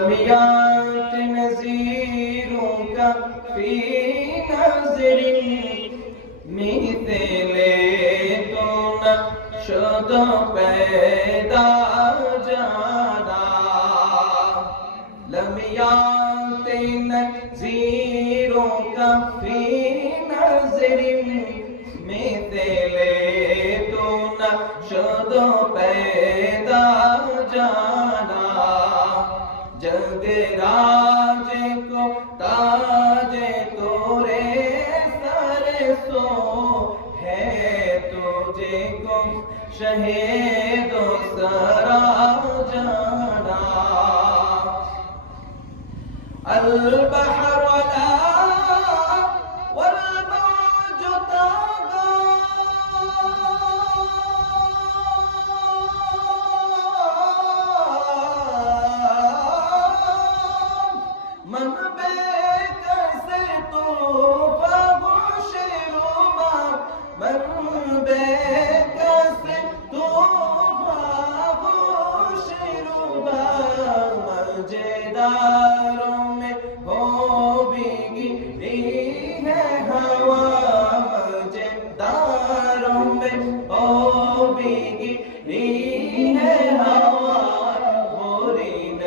جميعات نزيرك في نظري مثل دون شد پیدا جانا لمیات نزیروں کا فی نظر میں जग राज को ताज तोरे sir so है तुझे को शहीदो सरा जाना अल बहर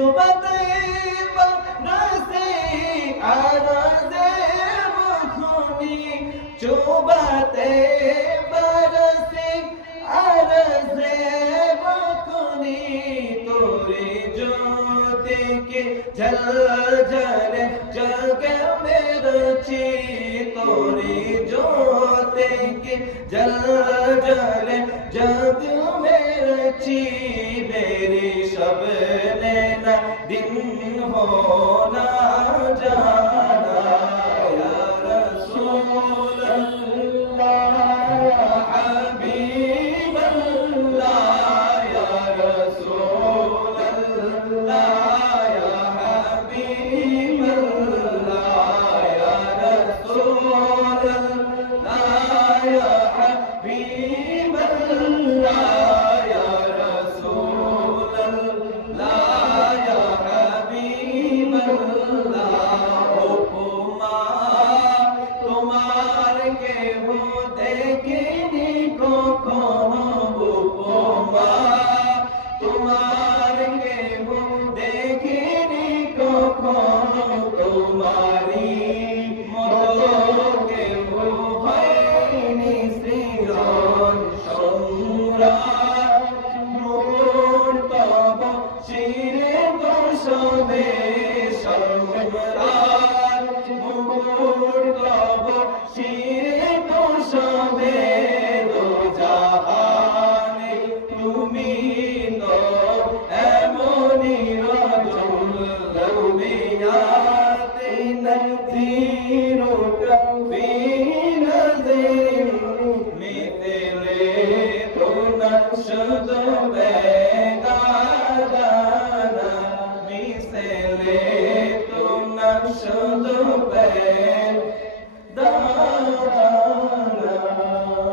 চুপতে বনসে আরজে মুখুনি চুপতে বরসে আরজে মুখুনি, তোরে জ্যোতি কে জল জল জগে মেরচি তোরে জ্যোতি কে জল জল जग में रची मेरी দিন হল চিরে দোষবে সর্বরাত মুকুর দব। চিরে দোষবে রোজাহানে তুমি নব এমনি রজুল লৌমিয়াতে নদীরো কবি নদীর মিতেলে